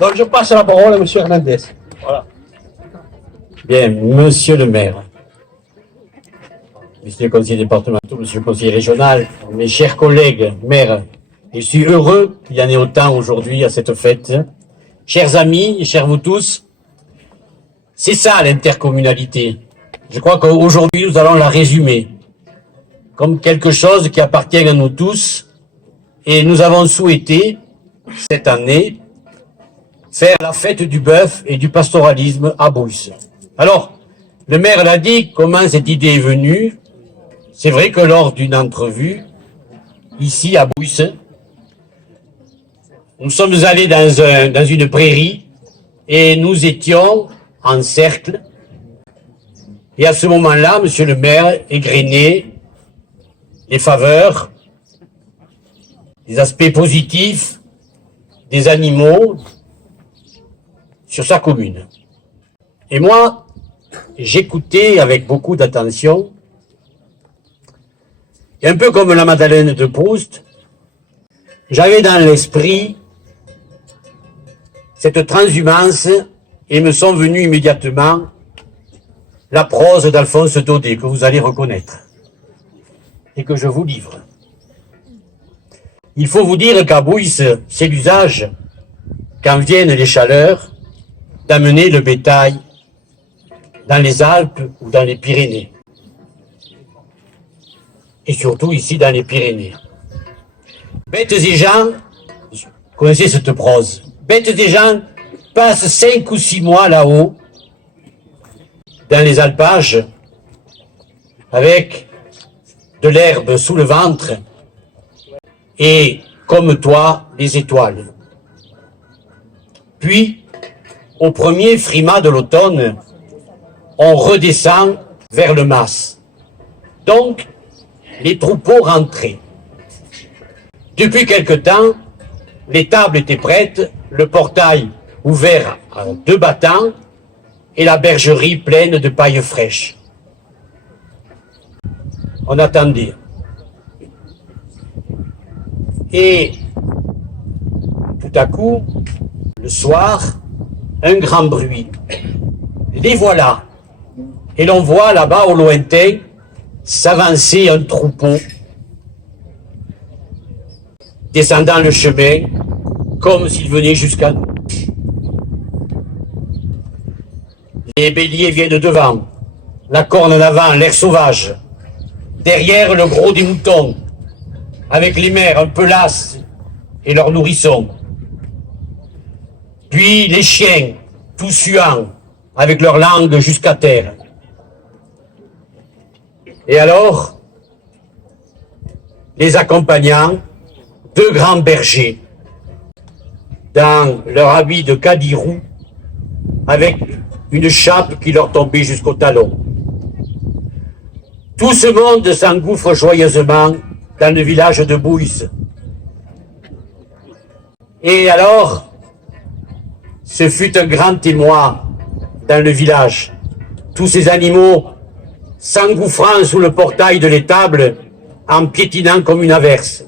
Donc je passe la parole à M. Hernandez. Voilà. Bien, monsieur le maire, monsieur le conseiller départemental, monsieur le conseiller régional, mes chers collègues maires, je suis heureux qu'il y en ait autant aujourd'hui à cette fête. Chers amis, chers vous tous, c'est ça l'intercommunalité. Je crois qu'aujourd'hui nous allons la résumer comme quelque chose qui appartient à nous tous et nous avons souhaité cette année faire la fête du bœuf et du pastoralisme à Bouisse. Alors, le maire l'a dit, comment cette idée est venue. C'est vrai que lors d'une entrevue, ici à Bouisse, nous sommes allés dans une prairie et nous étions en cercle. Et à ce moment-là, monsieur le maire égrenait les faveurs, les aspects positifs des animaux sur sa commune. Et moi, j'écoutais avec beaucoup d'attention, et un peu comme la Madeleine de Proust, j'avais dans l'esprit cette transhumance et me sont venus immédiatement la prose d'Alphonse Daudet, que vous allez reconnaître, et que je vous livre. Il faut vous dire qu'à Bouisse, c'est l'usage, quand viennent les chaleurs, d'amener le bétail dans les Alpes ou dans les Pyrénées. Et surtout ici dans les Pyrénées. Bêtes et gens, vous connaissez cette prose, bêtes et gens passent 5 ou 6 mois là-haut, dans les alpages, avec de l'herbe sous le ventre, et comme toi, les étoiles. Puis, au premier frimas de l'automne, on redescend vers le mas. Donc, les troupeaux rentraient. Depuis quelque temps, les tables étaient prêtes, le portail ouvert à 2 battants et la bergerie pleine de paille fraîche. On attendait. Et tout à coup, le soir, un grand bruit. Les voilà. Et l'on voit là-bas au lointain s'avancer un troupeau, descendant le chemin comme s'il venait jusqu'à nous. Les béliers viennent devant, la corne en avant, l'air sauvage. Derrière, le gros des moutons, avec les mères un peu lasses et leurs nourrissons. Puis les chiens, tout suants, avec leur langue jusqu'à terre. Et alors, les accompagnants, 2 grands bergers, dans leur habit de cadirou, avec une chape qui leur tombait jusqu'au talon. Tout ce monde s'engouffre joyeusement dans le village de Bouisse. Et alors, ce fut un grand émoi dans le village. Tous ces animaux s'engouffrant sous le portail de l'étable en piétinant comme une averse.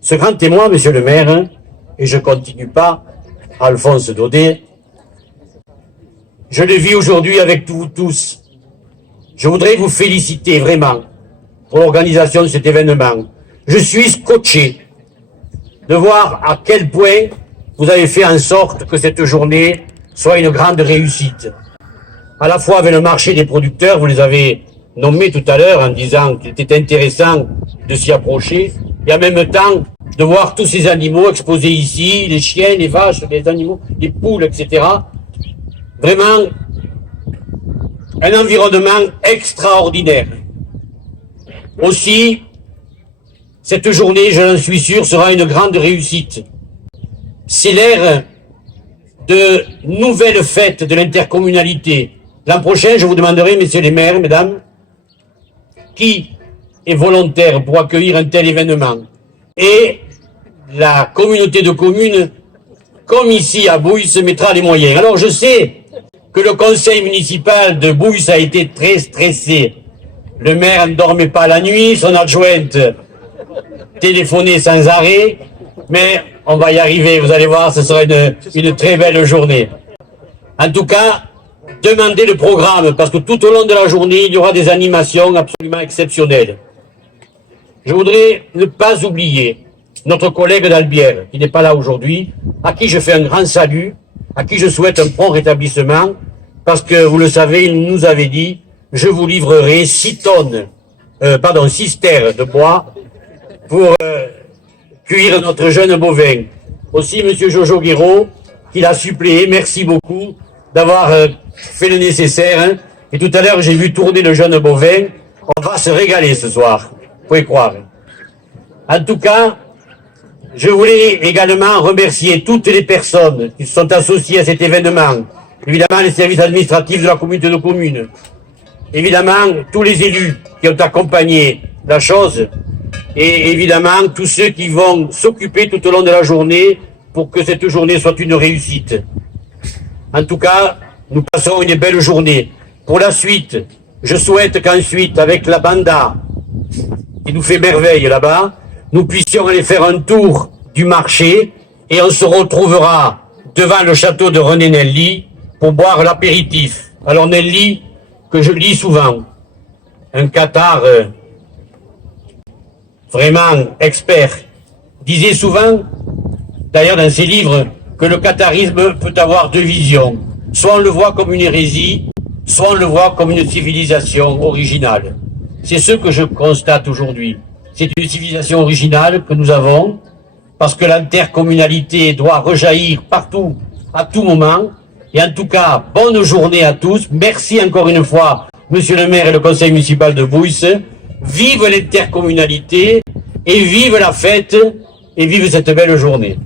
Ce grand émoi, monsieur le maire, et je continue pas, Alphonse Daudet, je le vis aujourd'hui avec vous tous. Je voudrais vous féliciter vraiment pour l'organisation de cet événement. Je suis scotché de voir à quel point vous avez fait en sorte que cette journée soit une grande réussite. À la fois avec le marché des producteurs, vous les avez nommés tout à l'heure en disant qu'il était intéressant de s'y approcher, et en même temps de voir tous ces animaux exposés ici, les chiens, les vaches, les animaux, les poules, etc. Vraiment, un environnement extraordinaire. Aussi, cette journée, je en suis sûr, sera une grande réussite. C'est l'ère de nouvelles fêtes de l'intercommunalité. L'an prochain, je vous demanderai, messieurs les maires, mesdames, qui est volontaire pour accueillir un tel événement. Et la communauté de communes, comme ici à Bouisse, mettra les moyens. Alors je sais que le conseil municipal de Bouisse a été très stressé. Le maire ne dormait pas la nuit, son adjointe téléphonait sans arrêt. Mais on va y arriver, vous allez voir, ce sera une très belle journée. En tout cas, demandez le programme, parce que tout au long de la journée, il y aura des animations absolument exceptionnelles. Je voudrais ne pas oublier notre collègue d'Albière, qui n'est pas là aujourd'hui, à qui je fais un grand salut, à qui je souhaite un prompt rétablissement, parce que, vous le savez, il nous avait dit, je vous livrerai 6 terres de bois pour cuire notre jeune bovin. Aussi, monsieur Jojo Guiraud, qui l'a suppléé, merci beaucoup d'avoir fait le nécessaire. Hein. Et tout à l'heure, j'ai vu tourner le jeune bovin. On va se régaler ce soir, vous pouvez croire. En tout cas, je voulais également remercier toutes les personnes qui sont associées à cet événement. Évidemment, les services administratifs de la communauté de communes. Évidemment, tous les élus qui ont accompagné la chose. Et évidemment, tous ceux qui vont s'occuper tout au long de la journée pour que cette journée soit une réussite. En tout cas, nous passerons une belle journée. Pour la suite, je souhaite qu'ensuite, avec la banda, qui nous fait merveille là-bas, nous puissions aller faire un tour du marché et on se retrouvera devant le château de René Nelly pour boire l'apéritif. Alors Nelly, que je lis souvent, un cathare vraiment expert, disait souvent, d'ailleurs dans ses livres, que le catharisme peut avoir 2 visions. Soit on le voit comme une hérésie, soit on le voit comme une civilisation originale. C'est ce que je constate aujourd'hui. C'est une civilisation originale que nous avons, parce que l'intercommunalité doit rejaillir partout, à tout moment. Et en tout cas, bonne journée à tous. Merci encore une fois, monsieur le maire et le conseil municipal de Bouisse. Vive l'intercommunalité et vive la fête et vive cette belle journée.